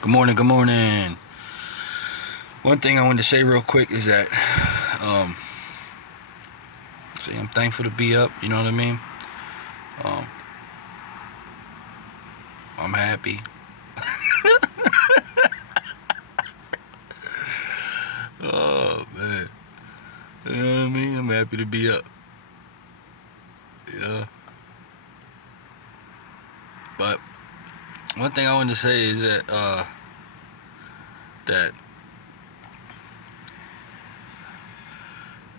Good morning, good morning. One thing I wanted to say real quick is that, um, I'm thankful to be up, you know what I mean? Um, I'm happy. Oh, man. You know what I mean? I'm happy to be up. Yeah. But one thing I wanted to say is that,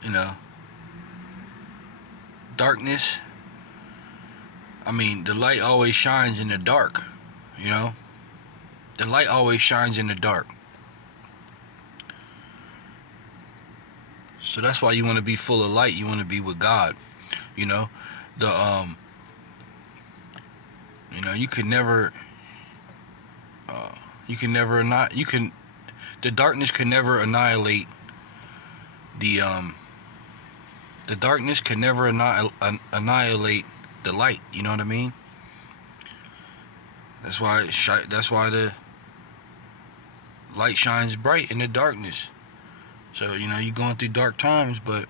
you know, darkness, the light always shines in the dark, you know? The light always shines in the dark. So that's why you want to be full of light. You want to be with God, you know? The, you can never, you can never not, you can, the darkness can never annihilate the, the darkness can never annihilate the light. You know what I mean? That's why the light shines bright in the darkness. So you're going through dark times, but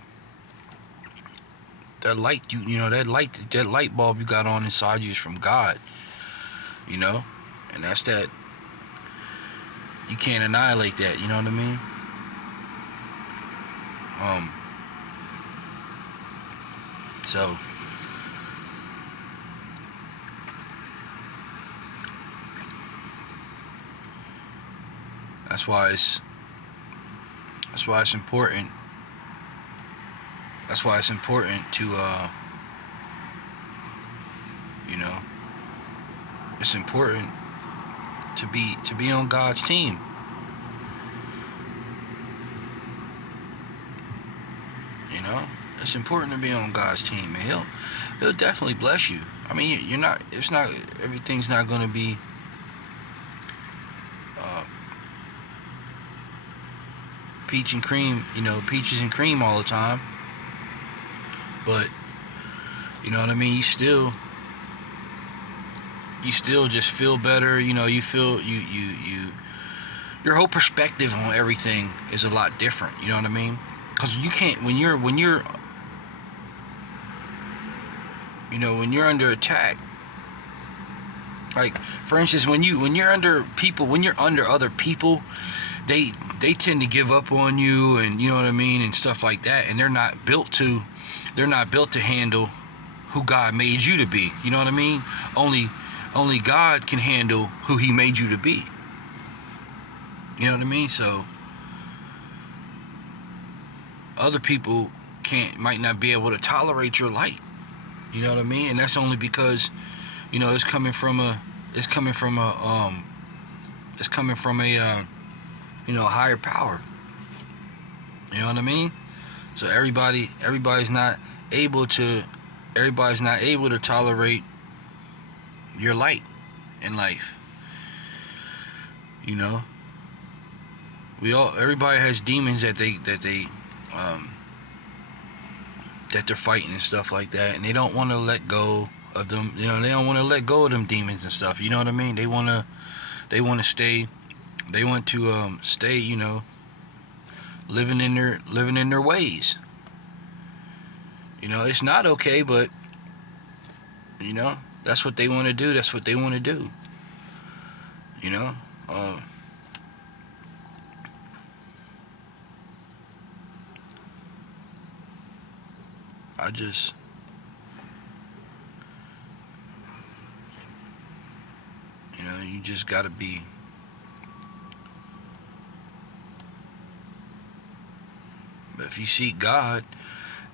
that light, that light bulb you got on inside you is from God. You know, and that's that. You can't annihilate that. You know what I mean? So that's why it's important. That's why it's important to you know, it's important to be on God's team. You know, it's important to be on God's team, and He'll definitely bless you. I mean, you're not. It's not. Everything's not going to be uh, peach and cream. Peaches and cream all the time. But you know what I mean. You still just feel better. You feel you. Your whole perspective on everything is a lot different. You know what I mean? Because you can't when you're when you're under attack. Like, for instance, when you're under other people, they tend to give up on you, and you know what I mean, and stuff like that, and they're not built to handle who God made you to be. You know what I mean? Only God can handle who He made you to be. You know what I mean? So other people might not be able to tolerate your light. You know what I mean? And that's only because it's coming from a higher power. You know what I mean? So everybody's not able to tolerate your light in life. You know, everybody has demons that they're fighting and stuff like that, and they don't want to let go of them. They don't want to let go of them demons and stuff. You know what I mean? They want to stay. They want to stay. Living in their ways. It's not okay, but that's what they want to do. That's what they want to do. I just you just gotta be but if you seek God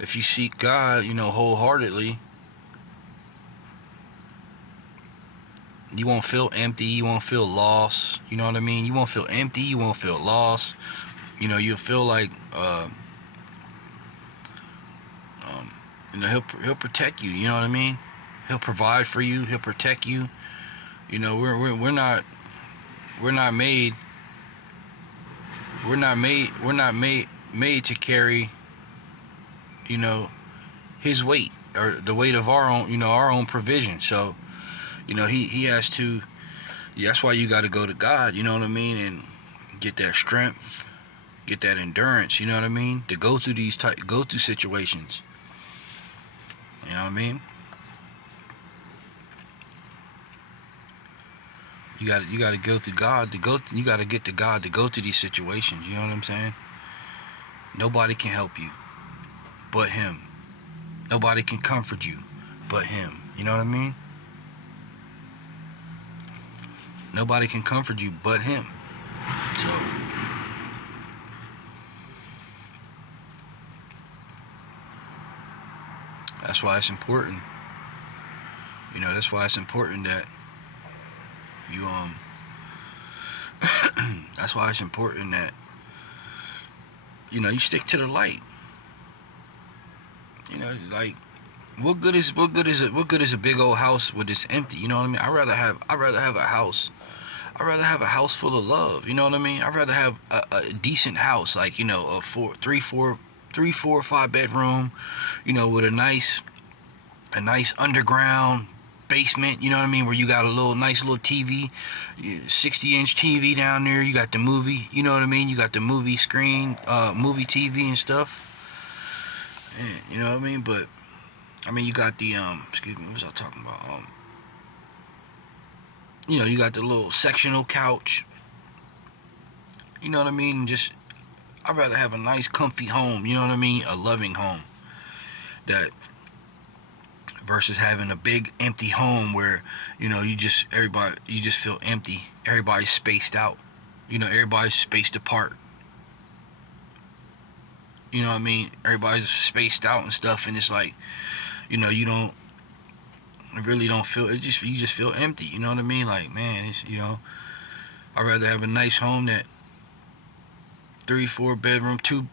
wholeheartedly, you won't feel empty, you won't feel lost. You know what I mean? You won't feel empty, you won't feel lost. You'll feel like he'll protect you. You know what I mean? He'll provide for you. He'll protect you. We're not made to carry his weight, or the weight of our own provision. So he has to That's why you got to go to God, you know what I mean, and get that strength, get that endurance, you know what I mean, to go through go through situations. You know what I mean? You got to go through God you got to get to God to go through these situations, you know what I'm saying? Nobody can help you but him. Nobody can comfort you but him. You know what I mean? Nobody can comfort you but him. So that's why it's important. You know, that's why it's important that you that's why it's important that you stick to the light. You know, like what good is a big old house with it's empty? You know what I mean? I'd rather have a house. I'd rather have a house full of love. You know what I mean? I'd rather have a decent house, like a 5 bedroom, with a nice underground basement. You know what I mean? Where you got a nice little TV, 60-inch TV down there. You got the movie. You know what I mean? You got the movie screen, movie TV and stuff. And, you know what I mean? But I mean, you got the excuse me, what was I talking about? You got the little sectional couch. You know what I mean? I'd rather have a nice, comfy home. You know what I mean? A loving home. That versus having a big, empty home where you just feel empty. Everybody's spaced out. Everybody's spaced apart. You know what I mean? Everybody's spaced out and stuff, and it's like, you really don't feel it. You just feel empty. You know what I mean? Like, man, it's I'd rather have a nice home that 3-4 bedroom, two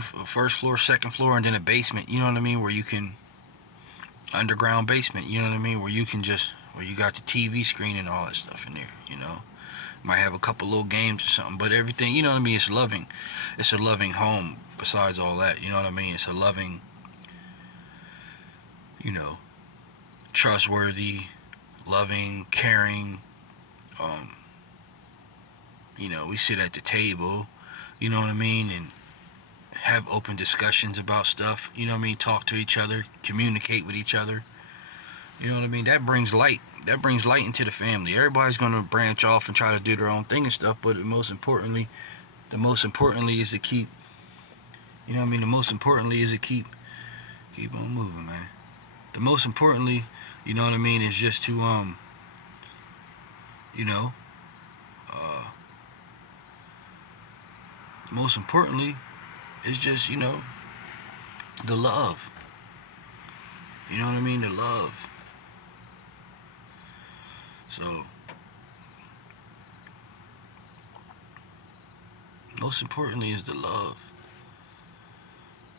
first floor, second floor, and then a basement. You know what I mean? Where you can underground basement. You know what I mean? Where you got the TV screen and all that stuff in there. Might have a couple little games or something, but everything. You know what I mean? It's loving. It's a loving home. Besides all that, you know what I mean? It's a loving, trustworthy, loving, caring. We sit at the table, you know what I mean, and have open discussions about stuff. You know what I mean? Talk to each other, communicate with each other. You know what I mean? That brings light. That brings light into the family. Everybody's gonna branch off and try to do their own thing and stuff, but the most importantly is to keep. You know what I mean? The most importantly is to keep on moving, man. The most importantly, you know what I mean, is just to most importantly is just the love. You know what I mean? The love. So most importantly is the love.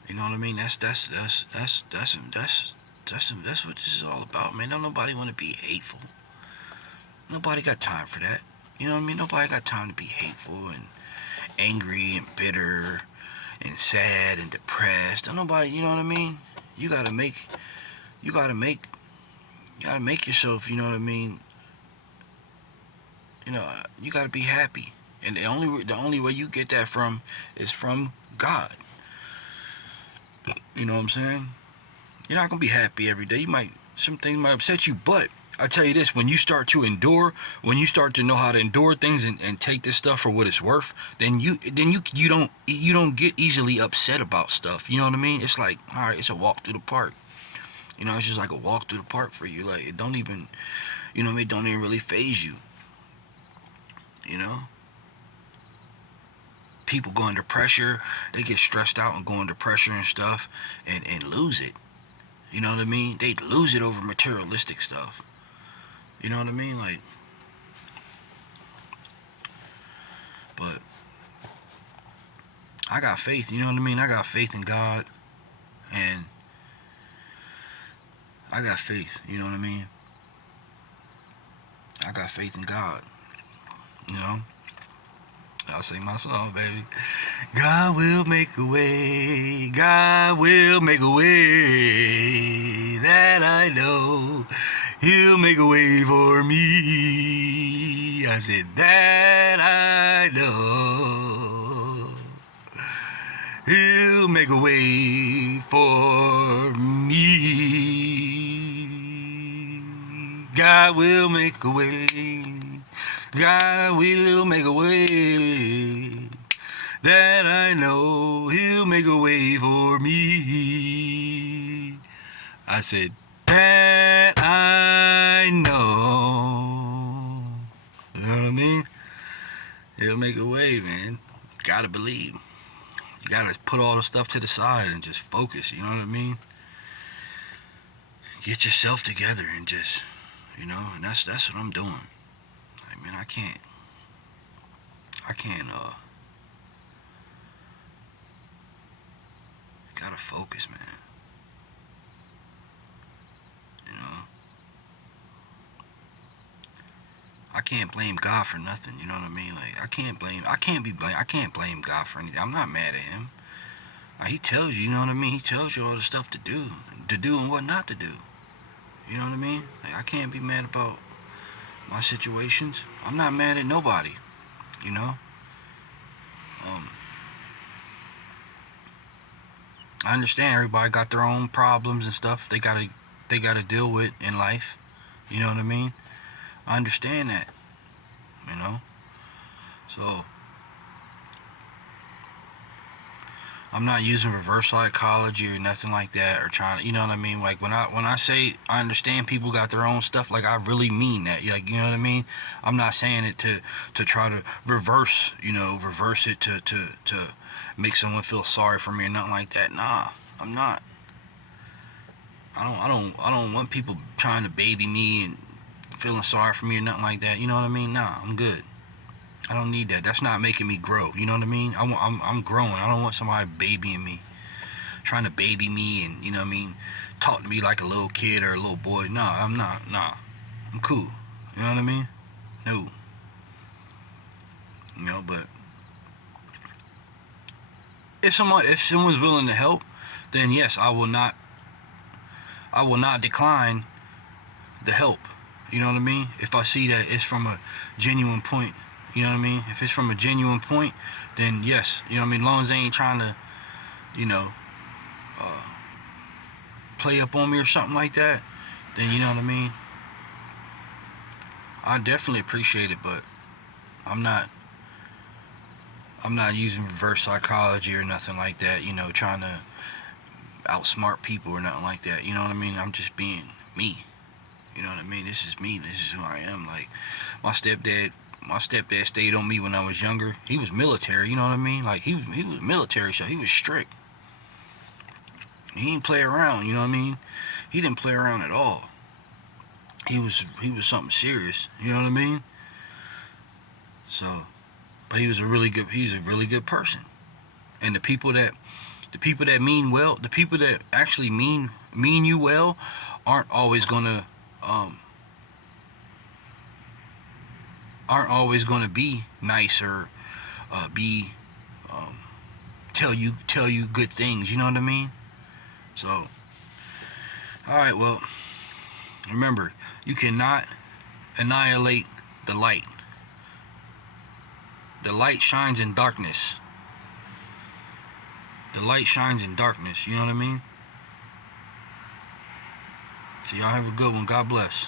You know what I mean? That's what this is all about, man. Don't nobody want to be hateful. Nobody got time for that. You know what I mean? Nobody got time to be hateful and angry and bitter and sad and depressed. Don't nobody, you know what I mean? You gotta make yourself, you know what I mean? You gotta be happy. And the only way you get that is from God. You know what I'm saying? You're not gonna be happy every day. Some things might upset you, but I tell you this: when you start to endure, when you start to know how to endure things and take this stuff for what it's worth, then you don't get easily upset about stuff. You know what I mean? It's like, all right, it's a walk through the park. It's just like a walk through the park for you. Like, it don't even, it don't even really faze you. People go under pressure, they get stressed out and go under pressure and stuff and lose it. You know what I mean? They lose it over materialistic stuff. You know what I mean? Like, but I got faith, you know what I mean? I got faith in God, and I got faith, you know what I mean? I got faith in God, I'll sing my song, baby. God will make a way. God will make a way. That I know. He'll make a way for me. I said, that I know. He'll make a way for me. God will make a way. God will make a way. That I know. He'll make a way for me. I said, that I know. You know what I mean? He'll make a way, man. Gotta believe. You gotta put all the stuff to the side and just focus, you know what I mean? Get yourself together and just, and that's what I'm doing. Like, man, I can't, gotta focus, man. I can't blame God for nothing, you know what I mean? Like, I can't blame God for anything. I'm not mad at him. He tells you, you know what I mean? He tells you all the stuff to do and what not to do. You know what I mean? Like, I can't be mad about my situations. I'm not mad at nobody, you know? I understand everybody got their own problems and stuff they gotta deal with in life. You know what I mean? I understand that, So, I'm not using reverse psychology or nothing like that, or trying to, you know what I mean? Like, when I say I understand people got their own stuff, like, I really mean that. Like, you know what I mean? I'm not saying it to try to reverse it to make someone feel sorry for me or nothing like that. Nah, I'm not. I don't want people trying to baby me and feeling sorry for me or nothing like that. You know what I mean? Nah, I'm good. I don't need that. That's not making me grow. You know what I mean? I'm growing. I don't want somebody babying me, trying to baby me, and you know what I mean, talk to me like a little kid or a little boy. No, I'm not. Nah, I'm cool. You know what I mean? No. But if someone's willing to help, then yes, I will not decline the help. You know what I mean? If I see that it's from a genuine point. You know what I mean? If it's from a genuine point, then yes. You know what I mean? Long as they ain't trying to, play up on me or something like that, then you know what I mean? I definitely appreciate it, but I'm not using reverse psychology or nothing like that, trying to outsmart people or nothing like that. You know what I mean? I'm just being me. You know what I mean? This is me. This is who I am. Like, my stepdad stayed on me when I was younger. He was military, you know what I mean? Like, he was military, so he was strict. He didn't play around, you know what I mean? He didn't play around at all. He was something serious, you know what I mean? So, but he's a really good person. And the people that mean well, the people that actually mean you well, aren't always gonna be nice or tell you good things. You know what I mean? So, all right. Well, remember, you cannot annihilate the light. The light shines in darkness. The light shines in darkness. You know what I mean? So y'all have a good one. God bless.